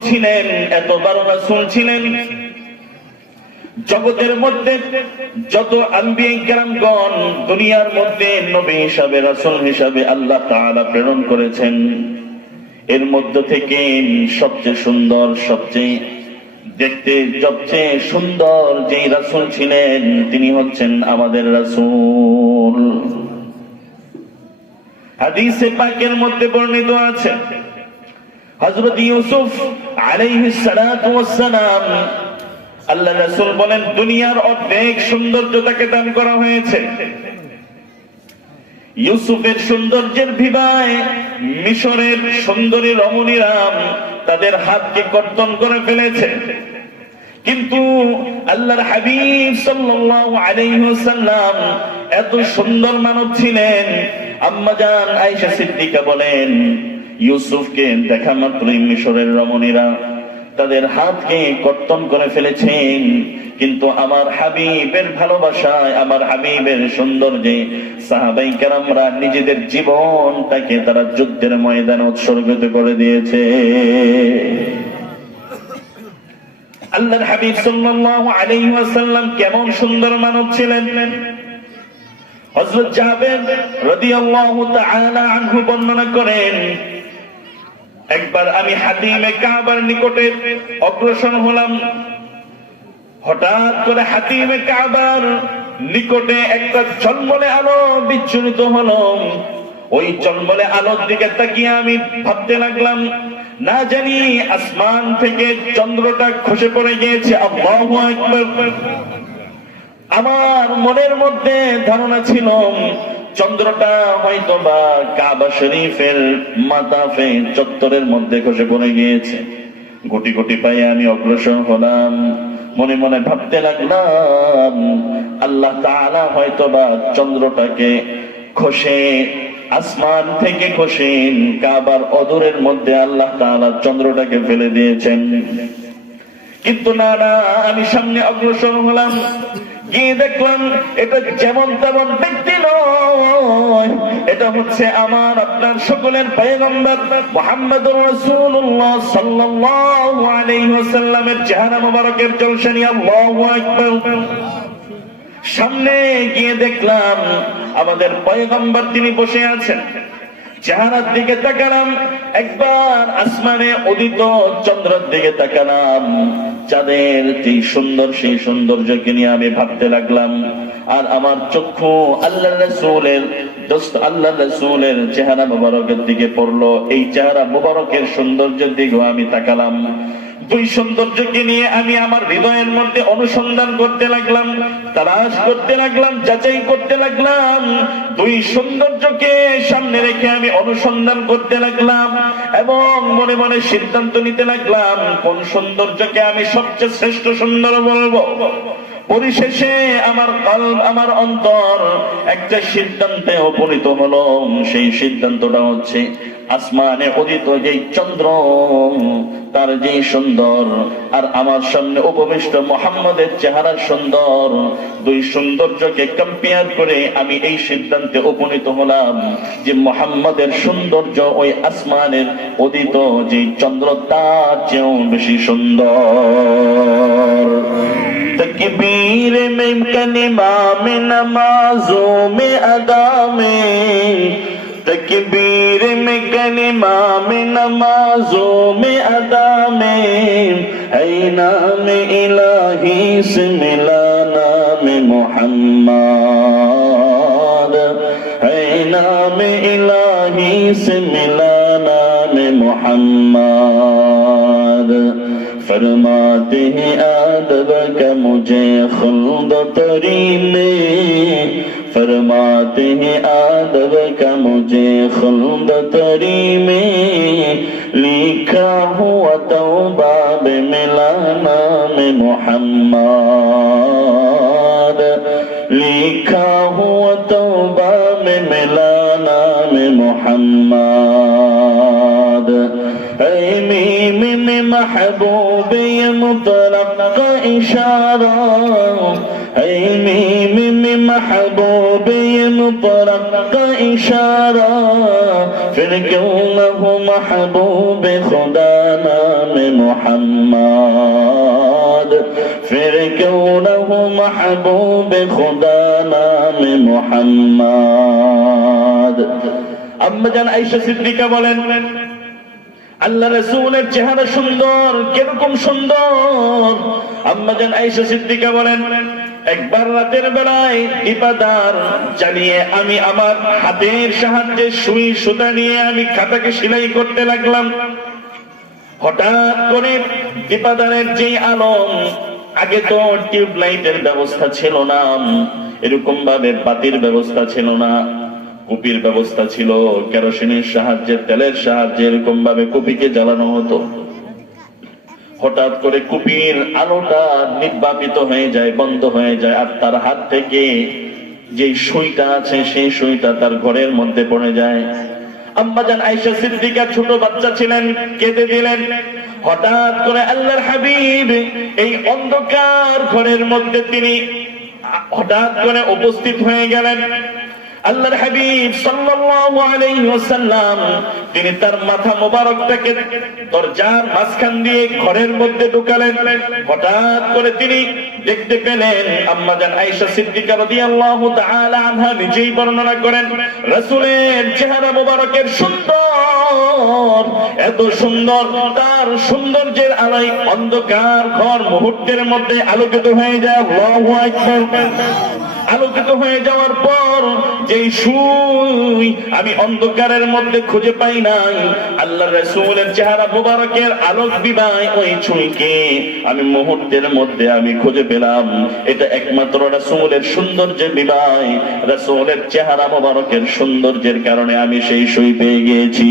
ছিলেন, এত বড় রাসূল ছিলেন। জগতের মধ্যে যত আম্বিয়া কেরামগণ দুনিয়ার মধ্যে নবী হিসাবে রাসূল হিসাবে আল্লাহ তাআলা প্রেরণ করেছেন, এর মধ্য থেকে সবচেয়ে সুন্দর, সবচেয়ে দেখতে সবচেয়ে সুন্দর যেই রাসূল ছিলেন তিনি হচ্ছেন আমাদের রাসূল। হাদিসে পাকের মধ্যে বর্ণিত আছে, হযরত ইউসুফ আলাইহিস সালাতু ওয়াস সালাম, আল্লাহ রাসূল বলেন দুনিয়ার অর্ধেক সৌন্দর্য তাকে দান করা হয়েছে। ইউসুফের সৌন্দর্যের বিবাহে মিশরের সুন্দরী রমণীরা তাদের হাতকে কর্তন করে ফেলেছে, কিন্তু আল্লাহর হাবিব সাল্লাল্লাহু আলাইহি ওয়াসাল্লাম এত সুন্দর মানব ছিলেন। আম্মা জান আয়েশা সিদ্দিকা বলেন, ইউসুফকে দেখা মাত্রই মিশরের রমণীরা তাদের হাতকে কর্তন করে ফেলেছেন, কিন্তু আমার হাবিবের ভালোবাসায়, আমার হাবিবের সৌন্দর্যে সাহাবায়ে কেরামরা নিজেদের জীবনটাকে তারা যুদ্ধের ময়দানে উৎসর্গিত করে দিয়েছে। আল্লাহর হাবিব সাল্লাল্লাহু আলাইহি ওয়াসাল্লাম কেমন সুন্দর মানব ছিলেন। হযরত জাবের রাদিয়াল্লাহু তাআলা আনহু বর্ণনা করেন, একবার আমি হাতিমে কাবার নিকটে অগ্রসর হলাম। হঠাৎ করে হাতিমে কাবার নিকটে একটা ঝলমলে আলো বিচ্ছুরিত হলো। ওই ঝলমলে আলোর দিকে তাকিয়ে আমি ভাবতে লাগলাম, না জানি আসমান থেকে চন্দ্রটা খসে পড়ে গিয়েছে। আল্লাহু আকবার। আমার মনের মধ্যে ধারণা ছিল চন্দ্রটা হয়তো বা কাবা শরীফের মাতাফে চত্বরের মধ্যে খসে পড়ে গিয়েছে। গুটি গুটি পায়ে আমি অগ্রসর হলাম, মনে মনে ভাবতে লাগলাম আল্লাহ তাআলা হয়তো বা চন্দ্রটাকে খসে আসমান থেকে খসে কাবার অদূরের মধ্যে আল্লাহ তাআলা চন্দ্রটাকে ফেলে দিয়েছেন। কিন্তু না না, আমি সামনে অগ্রসর হলাম, গিয়ে দেখলাম এটা যেমন তেমন ব্যক্তি নয়, এটা হচ্ছে আমার আপনার সকলের পয়গম্বর মুহাম্মদুর রাসূলুল্লাহ সাল্লাল্লাহু আলাইহি ওয়াসাল্লামের চেহারা মোবারকের জলসানি। আল্লাহু আকবার। সামনে গিয়ে দেখলাম আমাদের পয়গম্বর তিনি বসে আছেন। চেহারার দিকে তাকালাম, একবার আসমানে উদিত চন্দ্রের দিকে তাকালাম, চাঁদের যে সুন্দর সেই সৌন্দর্যকে নিয়ে আমি ভাবতে লাগলাম। আর আমার চক্ষু আল্লাহ রাসূলের আল্লাহ রাসূলের চেহারা মোবারকের দিকে পড়লো। এই চেহারা মোবারকের সৌন্দর্যের দিকেও আমি তাকালাম। দুই সৌন্দর্যকে নিয়ে আমি আমার হৃদয়ের মধ্যে অনুসন্ধান করতে লাগলাম, তালাশ করতে লাগলাম, যাচাই করতে লাগলাম। দুই সৌন্দর্যকে সামনে রেখে আমি অনুসন্ধান করতে লাগলাম এবং মনে মনে সিদ্ধান্ত নিতে লাগলাম কোন সৌন্দর্যকে আমি সবচেয়ে শ্রেষ্ঠ সুন্দর বলবো। পরিশেষে আমার কলব, আমার অন্তর একটা সিদ্ধান্তে উপনীত হলো। সেই সিদ্ধান্তটা হচ্ছে আসমানে উদিত যেই চন্দ্র তার যে সুন্দর আর আমার সামনে উপবিষ্ট মুহাম্মদের চেহারা সুন্দর, দুই সৌন্দর্যকে কম্পেয়ার করে আমি এই সিদ্ধান্তে উপনীত হলাম যে মুহাম্মদের সৌন্দর্য ওই আসমানের উদিত যে চন্দ্র তার চেয়েও বেশি সুন্দর। तकबीर में कलिमा में नमाजों में अदा में, तकबीर में कलिमा में नमाजों में अदा में, ऐ नाम इलाही से मिला नाम मुहम्मद, ऐ नाम इलाही से मिला नाम मुहम्मद। फरमाते हैं आदब का मुझे खुल्द तरी में, फरमाते हैं आदब का मुझे खुल्द तरी में, लिखा हुआ तौबा में मिला नाम मुहम्मद, लिखा हुआ तौबा में मिला नाम मुहम्मद। ऐ मीम में महबूब ये मुतलक का इशारा, ميم محبوبي مطلق إشارة फिर क्यों न हो महबूब खुदा नाम मोहम्मद फिर क्यों न हो महबूब खुदा नाम मोहम्मद अम्मा जान आयशा सिद्दीका बोलेन আল্লাহ রাসূলের চেহারা সুন্দর, কিরকম সুন্দর। আম্মা জান আয়েশা সিদ্দিকা বলেন, একবার রাতের বেলায় দীপাদার জ্বালিয়ে আমি আমার হাতের সাহায্যে সুই সুতা নিয়ে আমি খাতাকে সেলাই করতে লাগলাম। হঠাৎ করে দীপাদারের যে আলো, আগে তো টিউব লাইটের ব্যবস্থা ছিল না, এরকম ভাবে বাতির ব্যবস্থা ছিল না, কুপির ব্যবস্থা ছিল, কেরোসিনের সাহায্যে, তেলের সাহায্যে এরকম ভাবে কুপিকে জ্বালানো হতো। হঠাৎ করে কুপির আলোটা নির্বাপিত হয়ে যায়, বন্ধ হয়ে যায়, আর তার হাত থেকে যে সুইটা আছে সেই সুইটা তার ঘরের মধ্যে পড়ে যায়। আম্মা জান আয়েশা সিদ্দিকা ছোট বাচ্চা ছিলেন, কেঁদে দিলেন। হঠাৎ করে আল্লাহর হাবিব এই অন্ধকার ঘরের মধ্যে তিনি হঠাৎ করে উপস্থিত হয়ে গেলেন। আল্লাহর হাবিব সাল্লাল্লাহু আলাইহি ওয়াসাল্লাম তিনি তার মাথা মোবারকটাকে দরজার মাঝখান দিয়ে ঘরের মধ্যে ঢুকালেন। হঠাৎ করে তিনি দেখতে পেলেন, আম্মা জান আয়েশা সিদ্দিকা রাদিয়াল্লাহু তাআলা আনহা নিজেই বর্ণনা করেন, রাসূলের চেহারা মোবারকের সুন্দর, এত সুন্দর, তার সৌন্দর্যের আলোয় অন্ধকার ঘর মুহূর্তের মধ্যে আলোকিত হয়ে যায়। আল্লাহু আকবার। আলোকিত হয়ে যাওয়ার পর যেই সুই আমি অন্ধকারের মধ্যে খুঁজে পাই নাই, আল্লাহর রাসূলের চেহারা মোবারকের আলোক বিবায় ওই সুইকে আমি মুহূর্তের মধ্যে আমি খুঁজে পেলাম। এটা একমাত্র রাসূলের সৌন্দর্যের বিবায়, রাসূলের চেহারা মোবারকের সৌন্দর্যের কারণে আমি সেই সুই পেয়ে গিয়েছি।